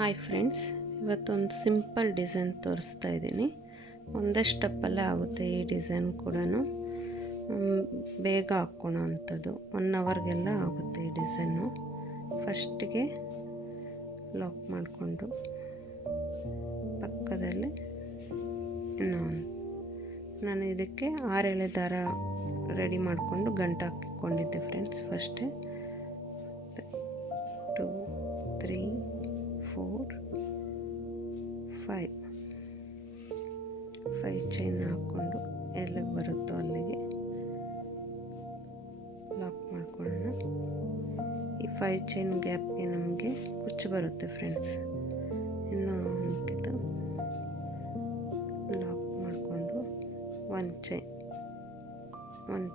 Hi friends, ಇವತ್ತೊಂದು simple design ತೋರಿಸ್ತಾ ಇದ್ದೀನಿ. ಒಂದೇ ಸ್ಟೆಪ್ಪಲ್ಲೇ ಆಗುತ್ತೆ. ಈ ಡಿಸೈನ್ ಕೂಡ ಬೇಗ ಹಾಕ್ಕೊಳೋ ಅಂಥದ್ದು, 1 ಅವರ್ಗೆಲ್ಲ ಆಗುತ್ತೆ ಈ ಡಿಸೈನು. ಫಸ್ಟಿಗೆ ಲಾಕ್ ಮಾಡಿಕೊಂಡು ಪಕ್ಕದಲ್ಲಿ ನಾನು ಇದಕ್ಕೆ 6 ಎಳೆ ದಾರ ರೆಡಿ ಮಾಡಿಕೊಂಡು ಗಂಟು ಹಾಕಿಕೊಂಡಿದ್ದೆ ಫ್ರೆಂಡ್ಸ್. ಫಸ್ಟೇ 2 3 4 5 ಚೈನ್ ಹಾಕ್ಕೊಂಡು ಎಲ್ಲಿಗೆ ಬರುತ್ತೋ ಅಲ್ಲಿಗೆ ಲಾಕ್ ಮಾಡ್ಕೊಳ್ಳೋಣ. ಈ 5 ಚೈನ್ ಗ್ಯಾಪ್ಗೆ ನಮಗೆ ಕುಚ್ಚು ಬರುತ್ತೆ ಫ್ರೆಂಡ್ಸ್. ಇನ್ನೂ ಒಂದಕ್ಕಿಂತ ಲಾಕ್ ಮಾಡಿಕೊಂಡು ಒಂದು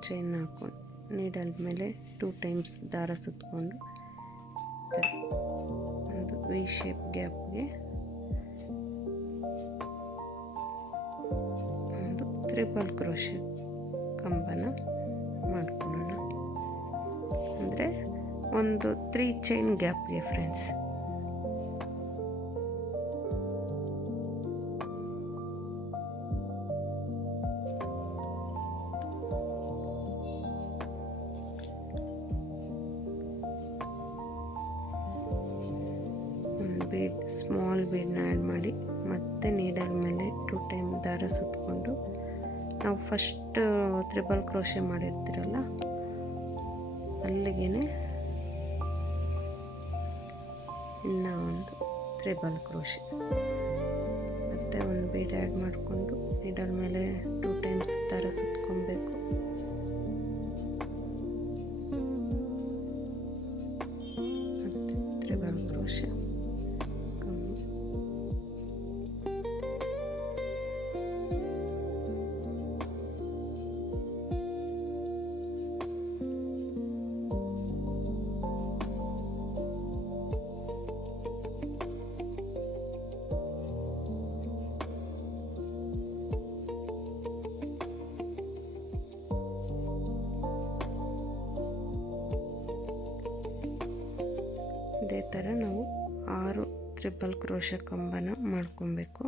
ಚೈನ್ ಹಾಕ್ಕೊಂಡು ನೀಡಲ್ ಮೇಲೆ 2 ಟೈಮ್ಸ್ ದಾರ ಸುತ್ತಕೊಂಡು ಒಂದು ವಿ ಶೇಪ್ ಗ್ಯಾಪ್ಗೆ ಒಂದು ಟ್ರಿಪಲ್ ಕ್ರೋಶೆ ಕಂಬನ ಮಾಡ್ಕೊಳ್ಳೋಣ. ಅಂದರೆ ಒಂದು 3 ಚೈನ್ ಗ್ಯಾಪ್ಗೆ ಫ್ರೆಂಡ್ಸ್. ಸ್ಮಾಲ್ ಬೀಡನ್ನ ಆ್ಯಡ್ ಮಾಡಿ ಮತ್ತೆ ನೀಡಲ್ ಮೇಲೆ 2 ಟೈಮ್ ದಾರ ಸುತ್ತಕೊಂಡು ನಾವು ಫಸ್ಟ್ ಟ್ರಿಪಲ್ ಕ್ರೋಶೆ ಮಾಡಿರ್ತೀರಲ್ಲ ಅಲ್ಲಿಗೆ ಇನ್ನೂ ಒಂದು ಟ್ರಿಪಲ್ ಕ್ರೋಶೆ ಮತ್ತು ಒಂದು ಬೀಡ್ ಆ್ಯಡ್ ಮಾಡಿಕೊಂಡು ನೀಡಲ್ ಮೇಲೆ 2 ಟೈಮ್ಸ್ ದಾರ ಸುತ್ಕೊಬೇಕು. ಮತ್ತು ಟ್ರಿಪಲ್ ಕ್ರೋಶೆ ಇದೇ ಥರ ನಾವು 6 ಟ್ರಿಪಲ್ ಕ್ರೋಶೆ ಕಂಬನ ಮಾಡ್ಕೊಬೇಕು.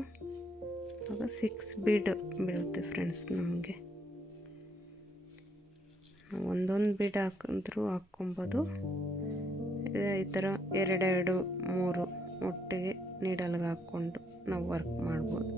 ಆಗ 6 ಬೀಡ್ ಬೀಳುತ್ತೆ ಫ್ರೆಂಡ್ಸ್. ನಮಗೆ ಒಂದೊಂದು ಬೀಡ್ ಹಾಕಿದ್ರೂ ಹಾಕ್ಕೊಬೋದು. ಈ ಥರ 2 3 ಒಟ್ಟಿಗೆ ನೀಡಲ್ಗೆ ಹಾಕ್ಕೊಂಡು ನಾವು ವರ್ಕ್ ಮಾಡ್ಬೋದು.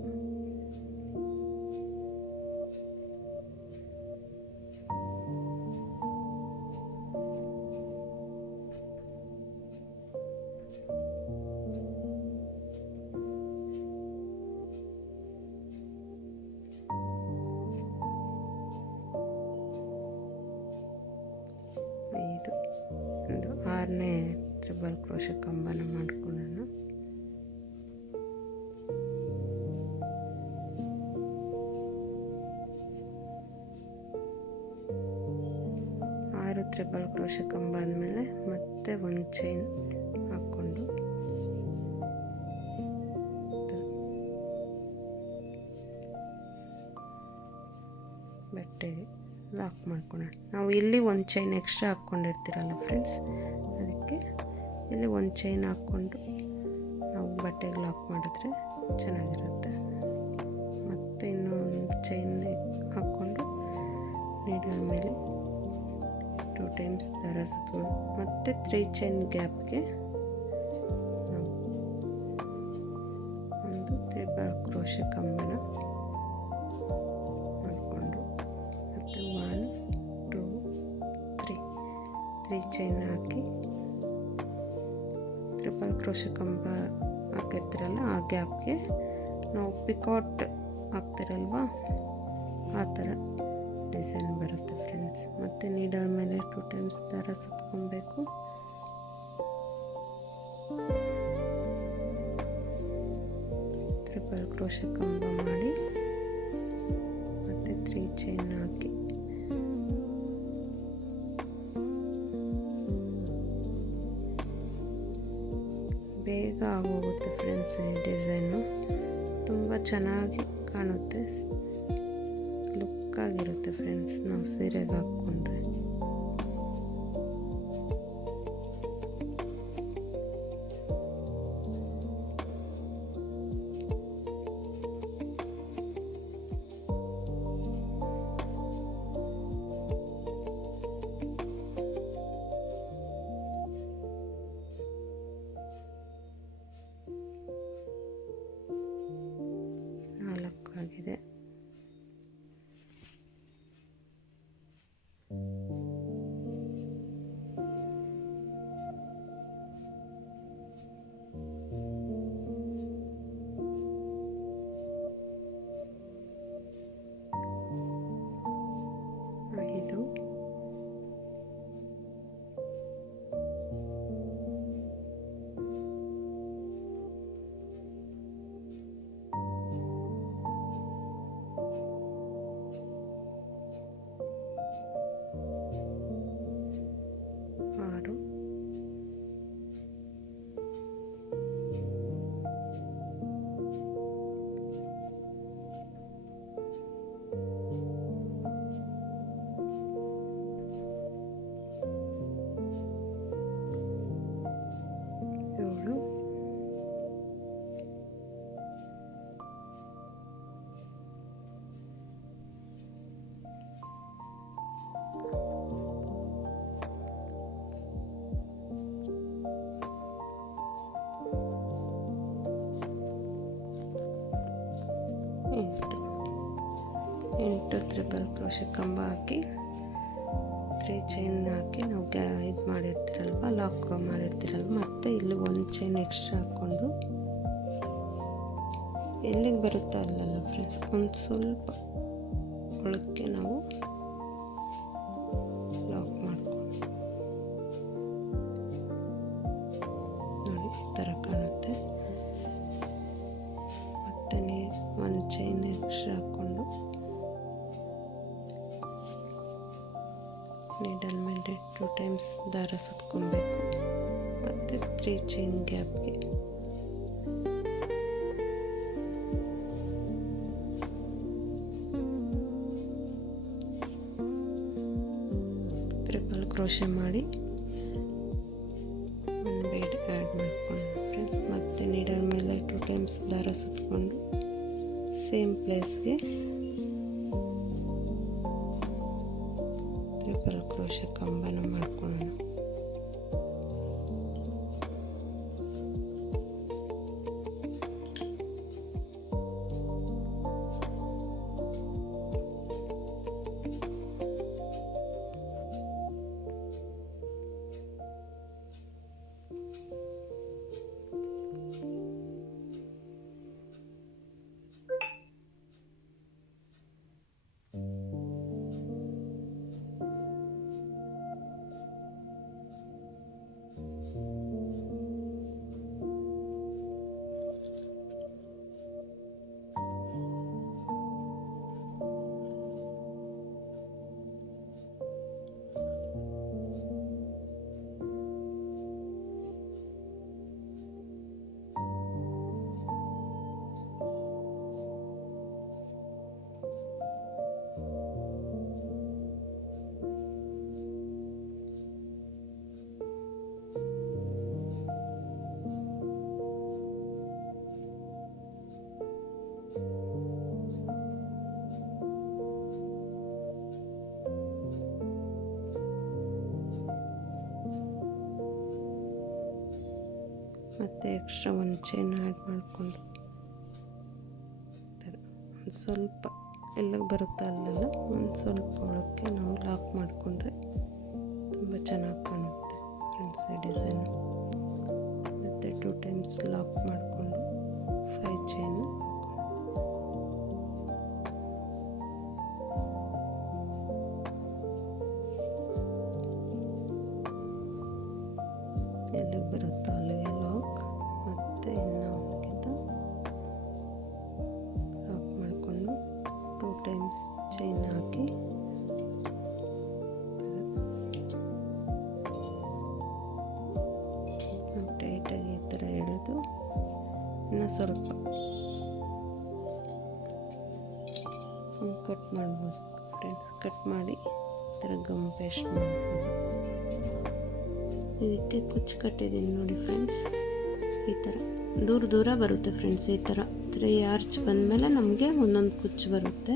ಇದು ಒಂದು 6ನೇ ಟ್ರಿಪಲ್ ಕ್ರೋಶೆ ಕಂಬನ ಮಾಡ್ಕೊಳ್ಳೋಣ. ಆರು ಟ್ರಿಪಲ್ ಕ್ರೋಶೆ ಕಂಬ ಆದಮೇಲೆ ಮತ್ತೆ ಒಂದು ಚೈನ್ ಹಾಕ್ಕೊಂಡು ಬಟ್ಟೆಗೆ ಲಾಕ್ ಮಾಡ್ಕೊಳ್ಳೋಣ. ನಾವು ಇಲ್ಲಿ ಒಂದು ಚೈನ್ ಎಕ್ಸ್ಟ್ರಾ ಹಾಕ್ಕೊಂಡಿರ್ತೀರಲ್ಲ ಫ್ರೆಂಡ್ಸ್, ಅದಕ್ಕೆ ಇಲ್ಲಿ ಒಂದು ಚೈನ್ ಹಾಕ್ಕೊಂಡು ನಾವು ಬಟ್ಟೆಗೆ ಲಾಕ್ ಮಾಡಿದ್ರೆ ಚೆನ್ನಾಗಿರುತ್ತೆ. ಮತ್ತು ಇನ್ನೊಂದು ಚೈನ್ ಹಾಕ್ಕೊಂಡು ನೀಡಲ್ ಮೇಲೆ 2 ಟೈಮ್ಸ್ ದಾರ ಸುತ್ತಕೊಂಡು ಮತ್ತು 3 ಚೈನ್ ಗ್ಯಾಪ್ಗೆ ನಾವು ಒಂದು ಟ್ರಿಪಲ್ ಕ್ರೋಶೆ ಕಂಬನ ಮಾಡಿಕೊಂಡು ಮತ್ತು 1 2 3 ಚೈನ್ ಹಾಕಿ ಟ್ರಿಪಲ್ ಕ್ರೋಶೆ ಕಂಬ ಹಾಕಿರ್ತೀರಲ್ಲ ಆ ಗ್ಯಾಪ್ಗೆ ನಾವು ಪಿಕಾಟ್ ಹಾಕ್ತಿರಲ್ವ ಆ ಥರ ಡಿಸೈನ್ ಬರುತ್ತೆ ಫ್ರೆಂಡ್ಸ್. ಮತ್ತು ನೀಡಲ್ ಮೇಲೆ 2 ಟೈಮ್ಸ್ ದಾರ ಸುತ್ಕೊಬೇಕು. ಟ್ರಿಪಲ್ ಕ್ರೋಶೆ ಕಂಬ ಮಾಡಿ ಮತ್ತು 3 ಚೈನ್ ಹಾಕಿ ಬೇಗ ಆಗೋಗುತ್ತೆ ಫ್ರೆಂಡ್ಸ್. ಈ ಡಿಸೈನು ತುಂಬ ಚೆನ್ನಾಗಿ ಕಾಣುತ್ತೆ, ಲುಕ್ಕಾಗಿರುತ್ತೆ ಫ್ರೆಂಡ್ಸ್ ನಾವು ಸೀರೆಗೆ ಹಾಕ್ಕೊಂಡ್ರೆ. ಡೈರೆಕ್ಟು ಟ್ರಿಪಲ್ ಕ್ರೋಶೆ ಕಂಬ ಹಾಕಿ 3 ಚೈನ್ ಹಾಕಿ ನಾವು ಇದು ಮಾಡಿರ್ತೀರಲ್ವ, ಲಾಕ್ ಮಾಡಿರ್ತೀರಲ್ವ, ಮತ್ತು ಇಲ್ಲಿ 1 ಚೈನ್ ಎಕ್ಸ್ಟ್ರಾ ಹಾಕ್ಕೊಂಡು ಎಲ್ಲಿಗೆ ಬರುತ್ತೋ ಅಲ್ಲಲ್ಲ ಫ್ರೆಂಡ್ಸ್, ಒಂದು ಸ್ವಲ್ಪ ಒಳಕ್ಕೆ ನಾವು ಲಾಕ್ ಮಾಡ್ಕೊಂಡು ನೋಡಿ ಈ ಥರ ಕಾಣುತ್ತೆ. ಮತ್ತು 1 ಚೈನ್ ಎಕ್ಸ್ಟ್ರಾ ಹಾಕ್ಕೊಂಡು ನೀಡಲ್ ಮೇಲೆ 2 ಟೈಮ್ಸ್ ದಾರ ಸುತ್ಕೊಬೇಕು. ಮತ್ತು 3 ಚೈನ್ ಗ್ಯಾಪ್ಗೆ ಟ್ರಿಪಲ್ ಕ್ರೋಶೆ ಮಾಡಿ 1 ಬೀಡ್ ಆ್ಯಡ್ ಮಾಡ್ಕೊಂಡು ಫ್ರೆಂಡ್ಸ್, ಮತ್ತು ನೀಡಲ್ ಮೇಲೆ 2 ಟೈಮ್ಸ್ ದಾರ ಸುತ್ಕೊಂಡು ಸೇಮ್ ಪ್ಲೇಸ್ಗೆ ಟ್ರಿಪಲ್ ಕ್ರೋಶೆ ಕಂಬನ ಮಾಡ್ಕೊಳ್ಳೋಣ. ಮತ್ತು ಎಕ್ಸ್ಟ್ರಾ 1 ಚೈನ್ ಆ್ಯಡ್ ಮಾಡಿಕೊಂಡು ಒಂದು ಸ್ವಲ್ಪ ಎಲ್ಲಿಗೆ ಬರುತ್ತಾ ಅಲ್ಲೆಲ್ಲ ಒಂದು ಸ್ವಲ್ಪ ಒಳಕ್ಕೆ ನಾವು ಲಾಕ್ ಮಾಡಿಕೊಂಡ್ರೆ ತುಂಬ ಚೆನ್ನಾಗಿ ಕಾಣುತ್ತೆ ಫ್ರೆಂಡ್ಸ್ ಈ ಡಿಸೈನು. ಮತ್ತು 2 ಟೈಮ್ಸ್ ಲಾಕ್ ಮಾಡಿಕೊಂಡು 5 ಚೈನ್ ಎಲ್ಲಿಗೆ ಬರುತ್ತೋ ಅಲ್ಲಿಗೆ ಲಾಕ್, ಮತ್ತು ಇನ್ನೂ ಒಂದಕ್ಕಿಂತ ಲಾಕ್ ಮಾಡಿಕೊಂಡು 2 ಟೈಮ್ಸ್ ಚೈನ್ ಹಾಕಿ ಟೈಟಾಗಿ ಈ ಥರ ಎಳೆದು ಇನ್ನು ಸ್ವಲ್ಪ ಕಟ್ ಮಾಡ್ಬೋದು ಫ್ರೆಂಡ್ಸ್. ಕಟ್ ಮಾಡಿ ಈ ಥರ ಗಮ್ ಪೇಸ್ಟ್ ಮಾಡ್ಬೋದು. ಇದಕ್ಕೆ ಕುಚ್ಚು ಕಟ್ಟಿದ್ದೀನಿ ನೋಡಿ ಫ್ರೆಂಡ್ಸ್, ಈ ಥರ ದೂರ ದೂರ ಬರುತ್ತೆ ಫ್ರೆಂಡ್ಸ್. ಈ ಥರ 3 ಆರ್ಚ್ ಬಂದಮೇಲೆ ನಮಗೆ ಒಂದೊಂದು ಕುಚ್ಚು ಬರುತ್ತೆ,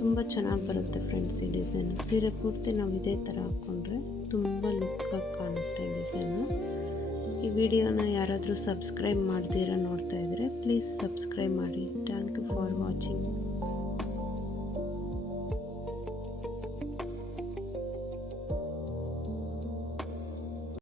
ತುಂಬ ಚೆನ್ನಾಗಿ ಬರುತ್ತೆ ಫ್ರೆಂಡ್ಸ್ ಈ ಡಿಸೈನು. ಸೀರೆ ಪೂರ್ತಿ ನಾವು ಇದೇ ಥರ ಹಾಕ್ಕೊಂಡ್ರೆ ತುಂಬ ಲುಕ್ಕಾಗಿ ಕಾಣುತ್ತೆ ಡಿಸೈನು. ಈ ವಿಡಿಯೋನ ಯಾರಾದರೂ ಸಬ್ಸ್ಕ್ರೈಬ್ ಮಾಡ್ದಿರ ನೋಡ್ತಾ ಇದ್ದರೆ ಪ್ಲೀಸ್ ಸಬ್ಸ್ಕ್ರೈಬ್ ಮಾಡಿ. Thank you for watching.